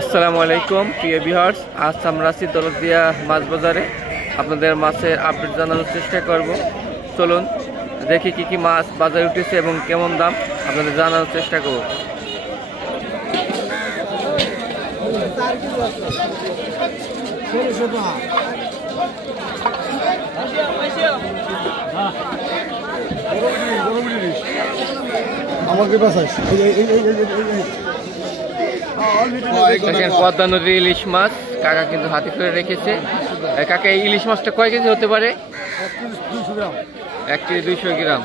আসসালামু আলাইকুম প্রিয় ভিউয়ার্স, আজ আমরা আছি দৌলতদিয়া মাছ বাজারে। আপনাদের মাছের আপডেট জানানোর চেষ্টা করব। চলুন দেখি কি কি মাছ বাজারে উঠেছে এবং কেমন দাম আপনাদের জানানোর চেষ্টা করব। দেখেন পদ্মা নদীর ইলিশ মাছ কাকা কিন্তু হাতে করে রেখেছে। কাকা এই ইলিশ মাছটা কয় কেজি হতে পারে? 1 কেজি 200 গ্রাম।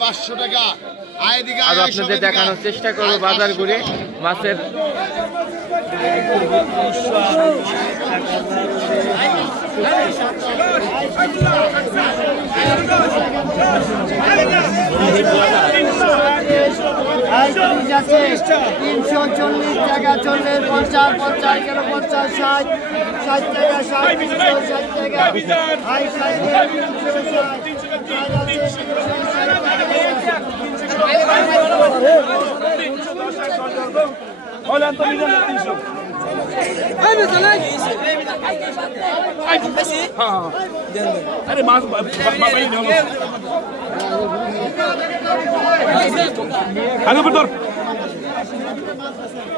500 টাকা। আর আপনাদের দেখানোর চেষ্টা করবো বাজার ঘুরে মাছের যাচ্ছে 340 টাকা, 40, 50, 50, 50, 60, 60 টাকা, 60, 60 টাকা, 300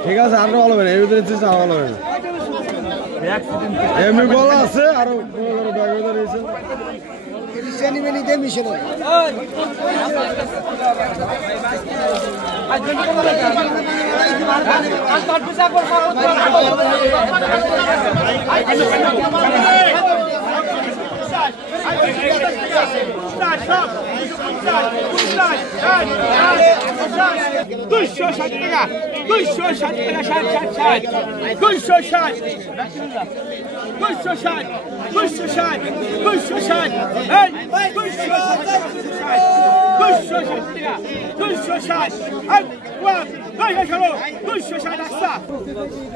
ঠিক আছে, আরো ভালো হবে না, এর ভিতরে ভালো হবে না। এমনি বলা আছে আরো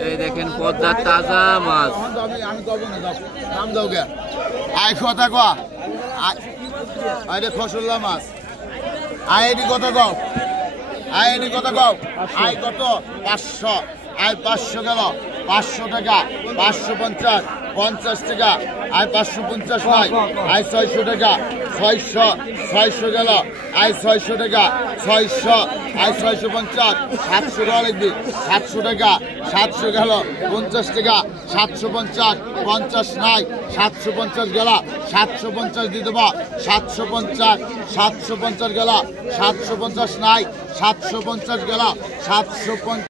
এই দেখেন পদ্মার তাজা মাছ। নাম দাও গে আই কথা কো আইরে ফসল্লা মাছ আইডি কত গাও আইডি কত গাও আই কত 500 আই 500 গেল 500 টাকা 550 50 টাকা আই 550 নাই আই 600 টাকা 600 গেল আই 600 টাকা 600 আই 650 700 টাকা লিখবি 700 টাকা 700 গেল 50 টাকা 750 50 নাই 750 গেল 750 দিয়ে দেবো 750 গেল 750 নাই 750 গেল 750